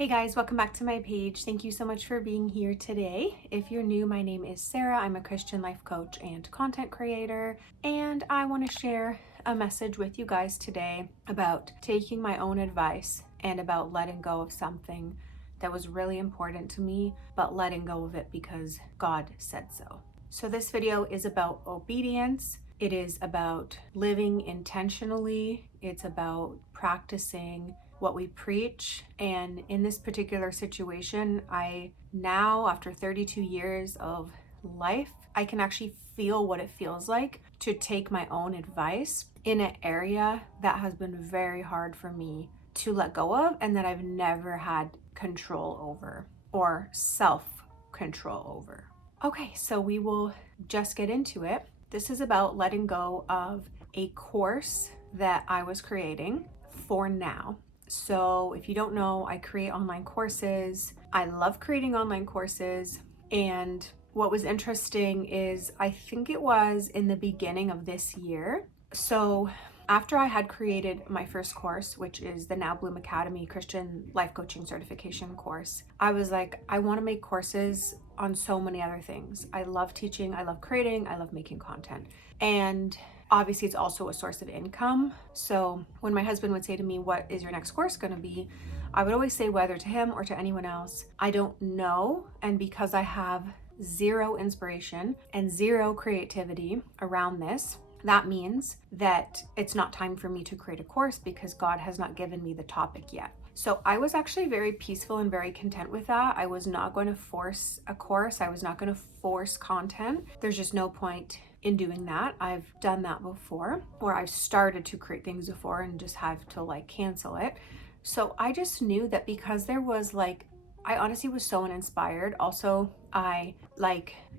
Hey guys, welcome back to my page. Thank you so much for being here today. If you're new, my name is Sarah. I'm a Christian life coach and content creator, and I want to share a message with you guys today about taking my own advice and about letting go of something that was really important to me, but letting go of it because God said so. So this video is about obedience. It is about living intentionally. It's about practicing what we preach. And in this particular situation, I now, after 32 years of life, I can actually feel what it feels like to take my own advice in an area that has been very hard for me to let go of and that I've never had control over or self-control over. Okay, so we will just get into it. This is about letting go of a course that I was creating for now. So if you don't know, I create online courses. I love creating online courses. And what was interesting is I think it was in the beginning of this year. So after I had created my first course, which is the NowBloom Academy Christian Life Coaching Certification course, I was like, I want to make courses on so many other things. I love teaching, I love creating, I love making content. And obviously it's also a source of income. So when my husband would say to me, what is your next course going to be? I would always say, whether to him or to anyone else, I don't know. And because I have zero inspiration and zero creativity around this, that means that it's not time for me to create a course because God has not given me the topic yet. So I was actually very peaceful and very content with that. I was not going to force a course. I was not going to force content. There's just no point in doing that. I've done that before, or I've started to create things before and just have to cancel it. So I just knew that because there was I honestly was so uninspired. Also, I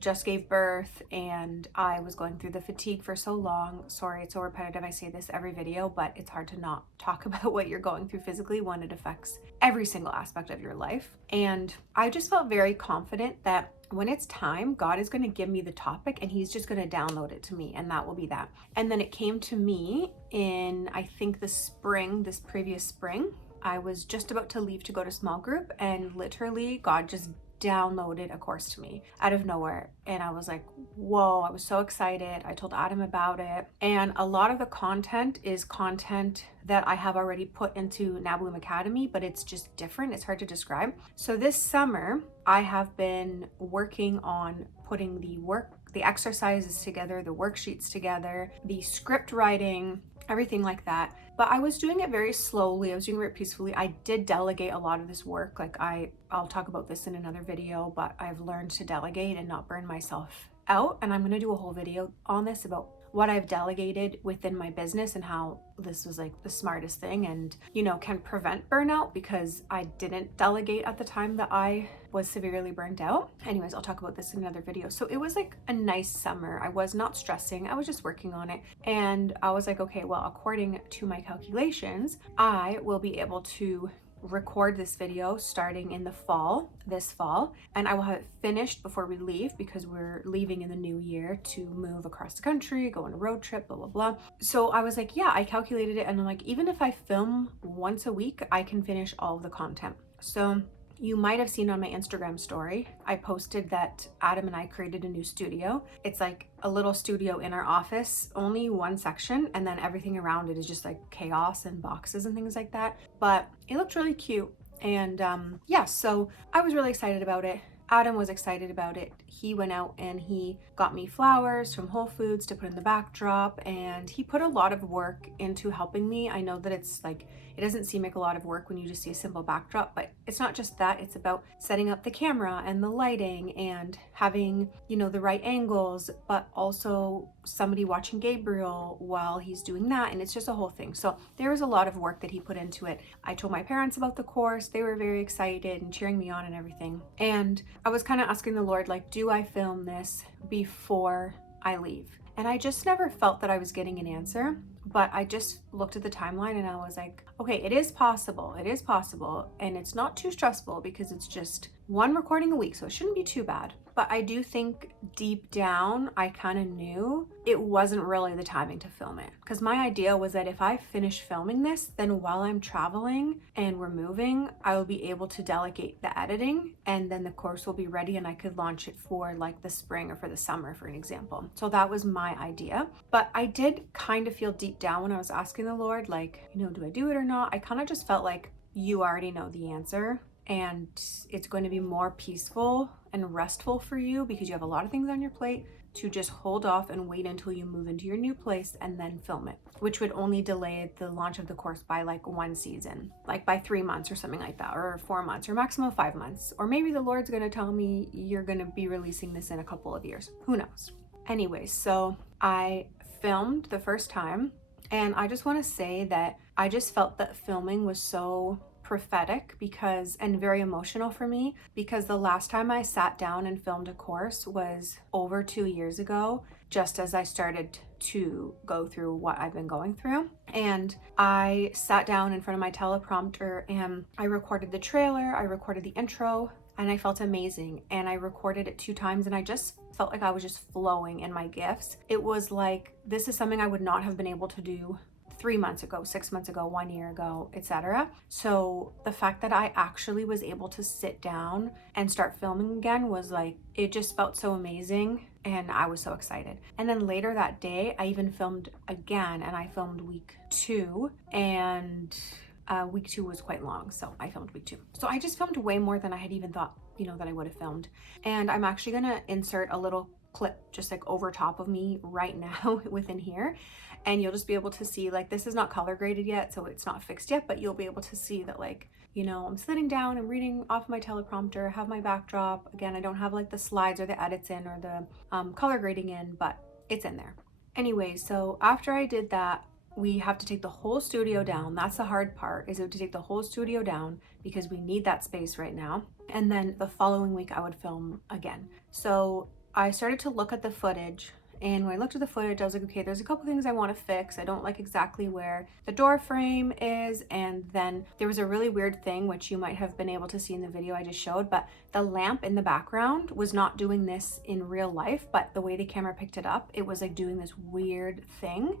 just gave birth and I was going through the fatigue for so long. Sorry, it's so repetitive. I say this every video, but it's hard to not talk about what you're going through physically when it affects every single aspect of your life. And I just felt very confident that when it's time, God is going to give me the topic and he's just going to download it to me, and that will be that. And then it came to me in, I think, this previous spring. I was just about to leave to go to small group, and literally God just downloaded a course to me out of nowhere. And I was like, whoa, I was so excited. I told Adam about it. And a lot of the content is content that I have already put into NowBloom Academy, but it's just different. It's hard to describe. So this summer, I have been working on putting the exercises together, the worksheets together, the script writing, everything like that. But I was doing it very slowly. I was doing it peacefully. I did delegate a lot of this work. I'll talk about this in another video, but I've learned to delegate and not burn myself out. And I'm going to do a whole video on this about what I've delegated within my business and how this was the smartest thing and, can prevent burnout, because I didn't delegate at the time that I was severely burnt out. Anyways, I'll talk about this in another video. So it was a nice summer. I was not stressing. I was just working on it. And I was like, okay, well, according to my calculations, I will be able to record this video starting in this fall, and I will have it finished before we leave, because we're leaving in the new year to move across the country, go on a road trip, blah, blah, blah. So I was like, yeah, I calculated it, and I'm like, even if I film once a week, I can finish all of the content. So you might have seen on my Instagram story, I posted that Adam and I created a new studio. It's like a little studio in our office, only one section, and then everything around it is just chaos and boxes and things like that. But it looked really cute. And yeah, so I was really excited about it. Adam was excited about it. He went out and he got me flowers from Whole Foods to put in the backdrop, and he put a lot of work into helping me. I know that it's it doesn't seem like a lot of work when you just see a simple backdrop, but it's not just that. It's about setting up the camera and the lighting and having, the right angles, but also somebody watching Gabriel while he's doing that. And it's just a whole thing. So there was a lot of work that he put into it. I told my parents about the course. They were very excited and cheering me on and everything. And I was kind of asking the Lord, do I film this before I leave? And I just never felt that I was getting an answer, but I just looked at the timeline and I was like, okay, it is possible. And it's not too stressful because it's just one recording a week, so it shouldn't be too bad. but I do think deep down, I kind of knew it wasn't really the timing to film it. Because my idea was that if I finish filming this, then while I'm traveling and we're moving, I will be able to delegate the editing, and then the course will be ready and I could launch it for like the spring or for the summer, for an example. So that was my idea. But I did kind of feel deep down when I was asking the Lord, like, do I do it or not? I kind of just felt like you already know the answer, and it's going to be more peaceful and restful for you because you have a lot of things on your plate to just hold off and wait until you move into your new place and then film it, which would only delay the launch of the course by like 1 season, like by 3 months or something like that, or 4 months, or maximum 5 months. Or maybe the Lord's going to tell me you're going to be releasing this in a couple of years. Who knows? Anyways, so I filmed the first time, and I just want to say that I just felt that filming was so prophetic and very emotional for me, because the last time I sat down and filmed a course was over 2 years ago, just as I started to go through what I've been going through. And I sat down in front of my teleprompter and I recorded the trailer, I recorded the intro, and I felt amazing. And I recorded it 2 times and I just felt like I was just flowing in my gifts. It was like, this is something I would not have been able to do 3 months ago, 6 months ago, 1 year ago, etc. So the fact that I actually was able to sit down and start filming again was like, it just felt so amazing, and I was so excited. And then later that day, I even filmed again, and I filmed week 2, and week 2 was quite long, so I filmed week 2. So I just filmed way more than I had even thought, that I would have filmed. And I'm actually gonna insert a little clip just like over top of me right now within here, and you'll just be able to see, like, this is not color graded yet, so it's not fixed yet, but you'll be able to see that, like, I'm sitting down and reading off my teleprompter, have my backdrop. Again, I don't have like the slides or the edits in or the color grading in, but it's in there. Anyway, so after I did that, we have to take the whole studio down. That's the hard part, is to take the whole studio down because we need that space right now. And then the following week I would film again. So I started to look at the footage, and when I looked at the footage, I was like, okay, there's a couple things I want to fix. I don't like exactly where the door frame is. And then there was a really weird thing, which you might have been able to see in the video I just showed, but the lamp in the background was not doing this in real life, but the way the camera picked it up, it was like doing this weird thing.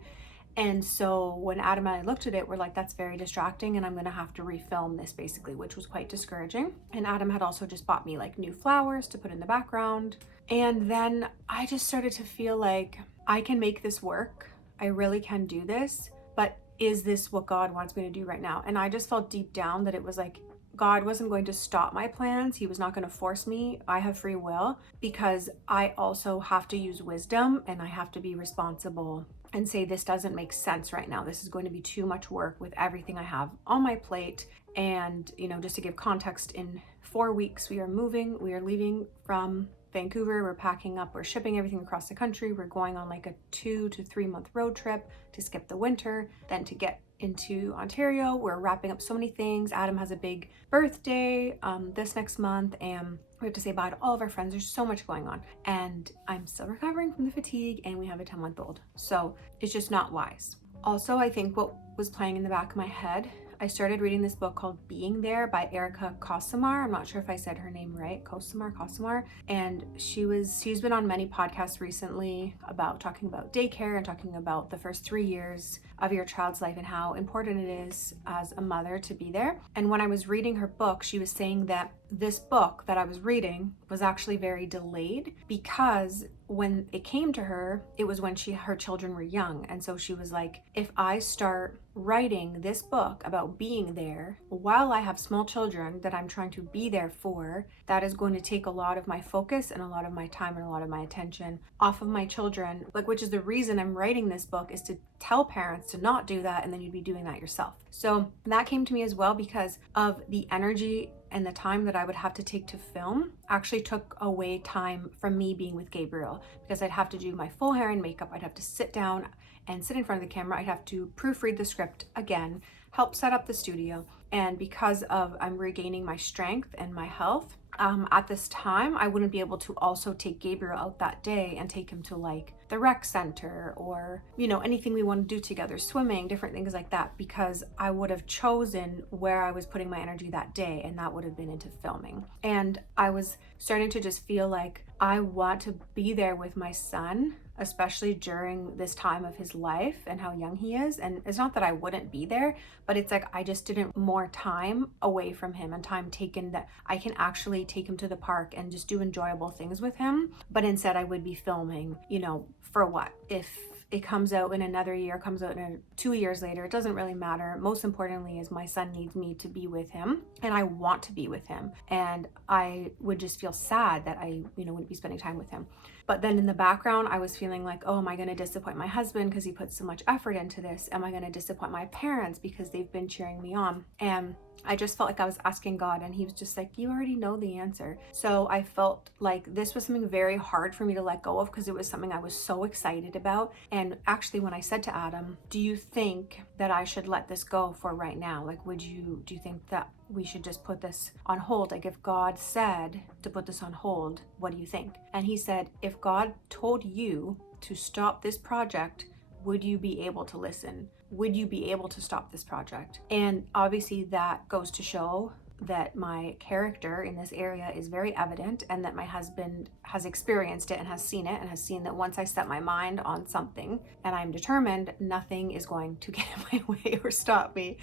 And so when Adam and I looked at it, we're like, that's very distracting, and I'm gonna have to refilm this basically, which was quite discouraging. And Adam had also just bought me like new flowers to put in the background. And then I just started to feel like I can make this work. I really can do this, but is this what God wants me to do right now? And I just felt deep down that it was like, God wasn't going to stop my plans. He was not going to force me. I have free will, because I also have to use wisdom, and I have to be responsible and say, this doesn't make sense right now. This is going to be too much work with everything I have on my plate. And, just to give context, in 4 weeks, we are moving. We are leaving from Vancouver. We're packing up. We're shipping everything across the country. We're going on like a 2 to 3 month road trip to skip the winter, then to get into Ontario. We're wrapping up so many things. Adam has a big birthday this next month, and we have to say bye to all of our friends. There's so much going on, and I'm still recovering from the fatigue, and we have a 10-month-old, so it's just not wise. Also, I think what was playing in the back of my head, I started reading this book called Being There by Erica Kosamar. I'm not sure if I said her name right, Kosamar. And she's been on many podcasts recently about talking about daycare and talking about the first 3 years of your child's life and how important it is as a mother to be there. And when I was reading her book, she was saying that this book that I was reading was actually very delayed, because when it came to her, it was when her children were young. And so she was like, if I start writing this book about being there while I have small children that I'm trying to be there for, that is going to take a lot of my focus and a lot of my time and a lot of my attention off of my children, which is the reason I'm writing this book, is to tell parents to not do that, and then you'd be doing that yourself. So that came to me as well, because of the energy and the time that I would have to take to film actually took away time from me being with Gabriel, because I'd have to do my full hair and makeup. I'd have to sit down and sit in front of the camera. I'd have to proofread the script again, help set up the studio. And because of I'm regaining my strength and my health, at this time, I wouldn't be able to also take Gabriel out that day and take him to like the rec center or, you know, anything we want to do together, swimming, different things like that, because I would have chosen where I was putting my energy that day, and that would have been into filming. And I was starting to just feel like I want to be there with my son, especially during this time of his life and how young he is. And it's not that I wouldn't be there, but it's like I just didn't more time away from him and time taken that I can actually take him to the park and just do enjoyable things with him. But instead I would be filming, you know, for what? If it comes out in another year, comes out in 2 years later, it doesn't really matter. Most importantly is my son needs me to be with him, and I want to be with him. And I would just feel sad that I, you know, wouldn't be spending time with him. But then in the background, I was feeling like, oh, am I going to disappoint my husband because he put so much effort into this? Am I going to disappoint my parents because they've been cheering me on? And I just felt like I was asking God, and he was just like, you already know the answer. So I felt like this was something very hard for me to let go of, because it was something I was so excited about. And actually, when I said to Adam, do you think that I should let this go for right now? Like, do you think that we should just put this on hold? Like, if God said to put this on hold, what do you think? And he said, if God told you to stop this project, would you be able to listen? Would you be able to stop this project? And obviously that goes to show that my character in this area is very evident, and that my husband has experienced it and has seen it and has seen that once I set my mind on something and I'm determined, nothing is going to get in my way or stop me.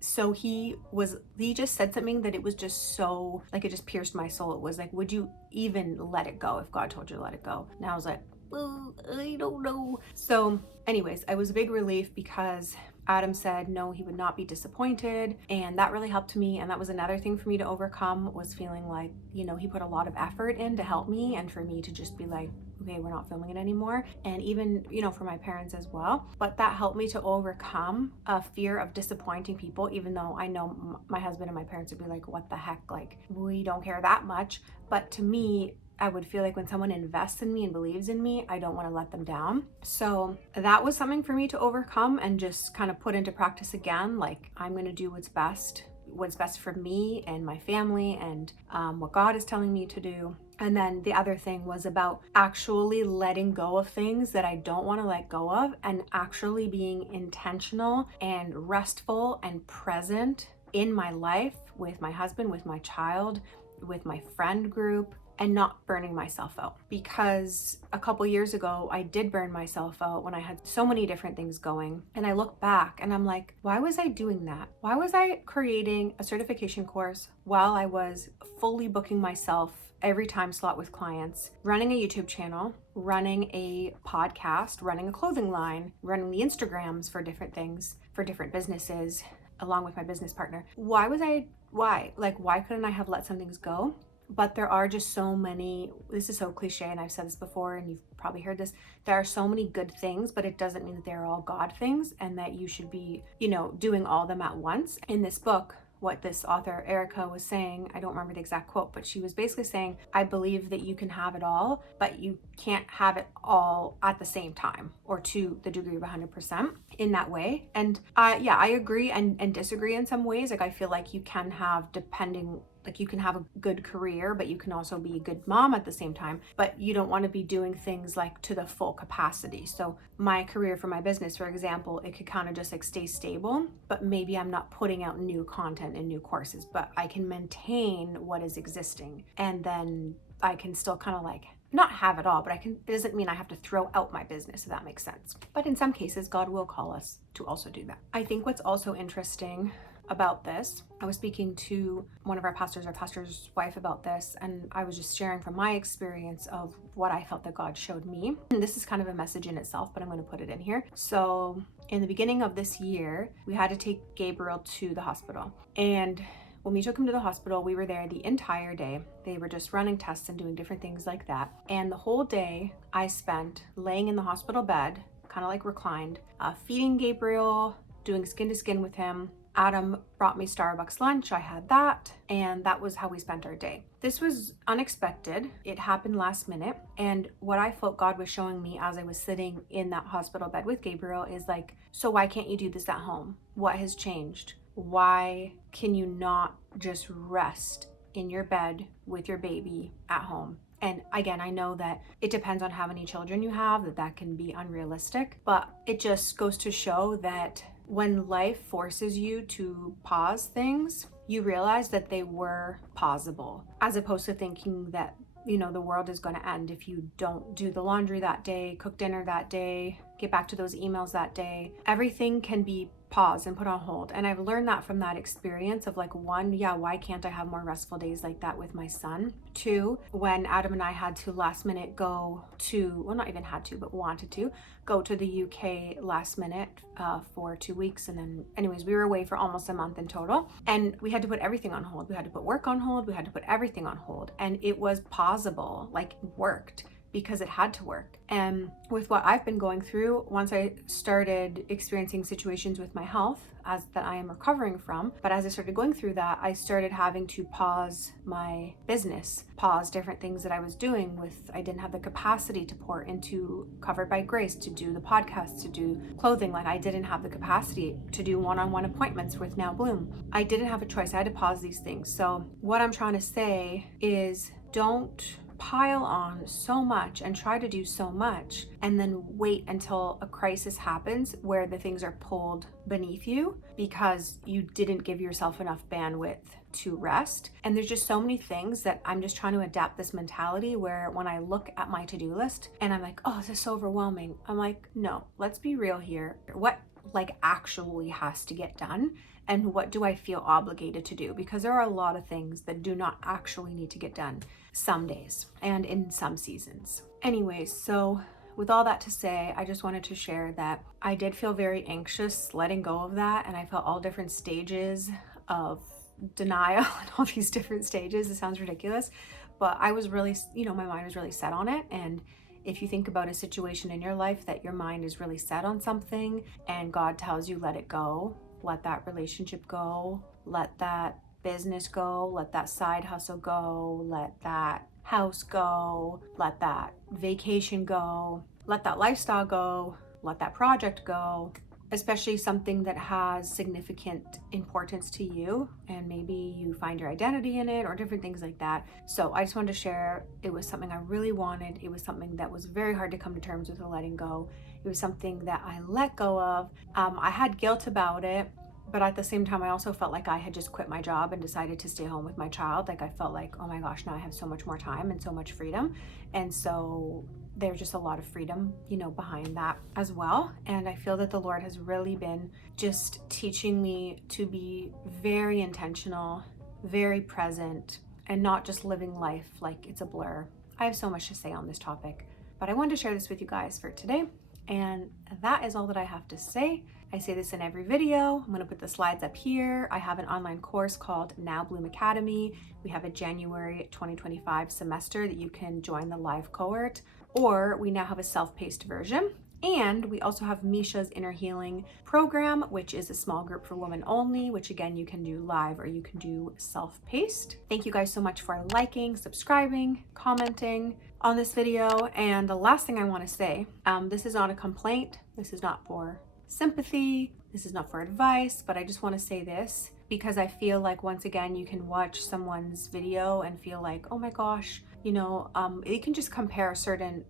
So he just said something that it was just so, like, it just pierced my soul. It was like, would you even let it go if God told you to let it go? And I was like, well, I don't know. So anyways, I was a big relief, because Adam said no, he would not be disappointed, and that really helped me. And that was another thing for me to overcome, was feeling like, you know, he put a lot of effort in to help me, and for me to just be like, okay, we're not filming it anymore. And even, you know, for my parents as well. But that helped me to overcome a fear of disappointing people, even though I know my husband and my parents would be like, what the heck, like, we don't care that much. But to me, I would feel like when someone invests in me and believes in me, I don't want to let them down. So that was something for me to overcome and just kind of put into practice again. Like, I'm going to do what's best for me and my family, and what God is telling me to do. And then the other thing was about actually letting go of things that I don't want to let go of, and actually being intentional and restful and present in my life with my husband, with my child, with my friend group, and not burning myself out. Because a couple years ago, I did burn myself out when I had so many different things going. And I look back and I'm like, why was I doing that? Why was I creating a certification course while I was fully booking myself every time slot with clients, running a YouTube channel, running a podcast, running a clothing line, running the Instagrams for different things, for different businesses, along with my business partner? Why couldn't I have let some things go? But there are just so many, this is so cliche, and I've said this before and you've probably heard this, there are so many good things, but it doesn't mean that they're all God things, and that you should be, you know, doing all of them at once. In this book, what this author Erica was saying, I don't remember the exact quote, but she was basically saying, I believe that you can have it all, but you can't have it all at the same time, or to the degree of 100% in that way. And yeah, I agree and disagree in some ways. Like, I feel like you can have, you can have a good career, but you can also be a good mom at the same time, but you don't want to be doing things like to the full capacity. So my career for my business, for example, it could kind of just like stay stable, but maybe I'm not putting out new content and new courses, but I can maintain what is existing. And then I can still kind of like not have it all, but it doesn't mean I have to throw out my business, if that makes sense. But in some cases, God will call us to also do that. I think what's also interesting about this, I was speaking to one of our pastor's wife about this, and I was just sharing from my experience of what I felt that God showed me. And this is kind of a message in itself, but I'm going to put it in here. So in the beginning of this year, we had to take Gabriel to the hospital. And when we took him to the hospital, we were there the entire day. They were just running tests and doing different things like that. And the whole day I spent laying in the hospital bed, kind of like reclined, feeding Gabriel, doing skin to skin with him, Adam brought me Starbucks lunch. I had that, and that was how we spent our day. This was unexpected. It happened last minute. And what I felt God was showing me as I was sitting in that hospital bed with Gabriel is like, so why can't you do this at home? What has changed? Why can you not just rest in your bed with your baby at home? And again, I know that it depends on how many children you have, that can be unrealistic, but it just goes to show that when life forces you to pause things, you realize that they were pausable, as opposed to thinking that, the world is going to end if you don't do the laundry that day, cook dinner that day, get back to those emails that day. Everything can be paused and put on hold. And I've learned that from that experience of like, one, yeah, why can't I have more restful days like that with my son? Two, when Adam and I had to last minute go to, well, not even had to, but wanted to go to the UK last minute for 2 weeks. And then anyways, we were away for almost a month in total. And we had to put everything on hold. We had to put work on hold. We had to put everything on hold. And it was pausable, like it worked, because it had to work. And with what I've been going through, once I started experiencing situations with my health as that I am recovering from, but as I started going through that, I started having to pause my business, pause different things that I was doing I didn't have the capacity to pour into Covered by Grace, to do the podcast, to do clothing. Like I didn't have the capacity to do one-on-one appointments with NowBloom. I didn't have a choice. I had to pause these things. So what I'm trying to say is, don't pile on so much and try to do so much and then wait until a crisis happens where the things are pulled beneath you because you didn't give yourself enough bandwidth to rest. And there's just so many things that I'm just trying to adapt this mentality where when I look at my to-do list and I'm like, oh, this is so overwhelming. I'm like, no, let's be real here. What actually has to get done? And what do I feel obligated to do? Because there are a lot of things that do not actually need to get done some days and in some seasons. Anyways, so with all that to say, I just wanted to share that I did feel very anxious letting go of that. And I felt all different stages of denial and all these different stages. It sounds ridiculous, but I was really, my mind was really set on it. And if you think about a situation in your life that your mind is really set on something and God tells you, let it go, let that relationship go, let that business go, let that side hustle go, let that house go, let that vacation go, let that lifestyle go, let that project go, especially something that has significant importance to you and maybe you find your identity in it or different things like that. So I just wanted to share, it was something I really wanted. It was something that was very hard to come to terms with letting go. It was something that I let go of. I had guilt about it, but at the same time, I also felt like I had just quit my job and decided to stay home with my child. Like I felt like, oh my gosh, now I have so much more time and so much freedom. And so there's just a lot of freedom, behind that as well. And I feel that the Lord has really been just teaching me to be very intentional, very present, and not just living life like it's a blur. I have so much to say on this topic, but I wanted to share this with you guys for today. And that is all that I have to say. I say this in every video. I'm going to put the slides up here. I have an online course called NowBloom Academy. We have a January 2025 semester that you can join the live cohort, or we now have a self-paced version. And we also have Misha's Inner Healing program, which is a small group for women only, which again, you can do live or you can do self-paced. Thank you guys so much for liking, subscribing, commenting on this video. And the last thing I want to say, this is not a complaint. This is not for sympathy. This is not for advice, but I just want to say this because I feel like once again, you can watch someone's video and feel like, oh my gosh, you can just compare certain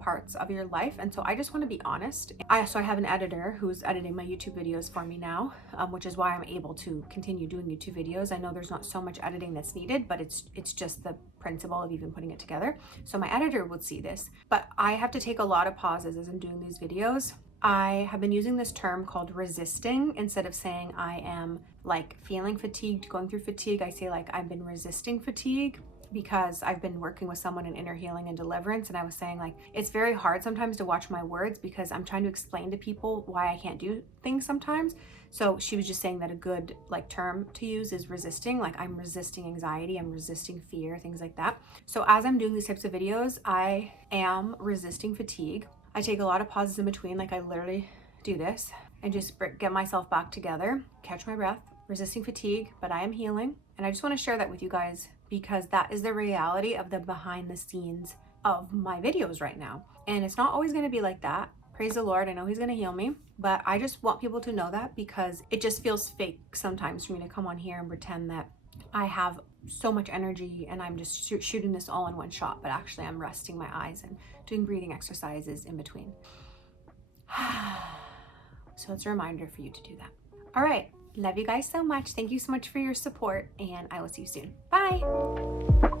parts of your life. And so I just want to be honest. I have an editor who's editing my YouTube videos for me now, which is why I'm able to continue doing YouTube videos. I know there's not so much editing that's needed, but it's just the principle of even putting it together. So my editor would see this, but I have to take a lot of pauses as I'm doing these videos. I have been using this term called resisting. Instead of saying I am like feeling fatigued, going through fatigue, I say like I've been resisting fatigue, because I've been working with someone in inner healing and deliverance. And I was saying like, it's very hard sometimes to watch my words because I'm trying to explain to people why I can't do things sometimes. So she was just saying that a good term to use is resisting. Like I'm resisting anxiety, I'm resisting fear, things like that. So as I'm doing these types of videos, I am resisting fatigue. I take a lot of pauses in between. Like I literally do this and just get myself back together, catch my breath, resisting fatigue, but I am healing. And I just want to share that with you guys because that is the reality of the behind the scenes of my videos right now. And it's not always going to be like that. Praise the Lord, I know he's going to heal me, but I just want people to know that because it just feels fake sometimes for me to come on here and pretend that I have so much energy and I'm just shooting this all in one shot, but actually I'm resting my eyes and doing breathing exercises in between. So it's a reminder for you to do that. All right, love you guys so much. Thank you so much for your support, and I will see you soon. Bye.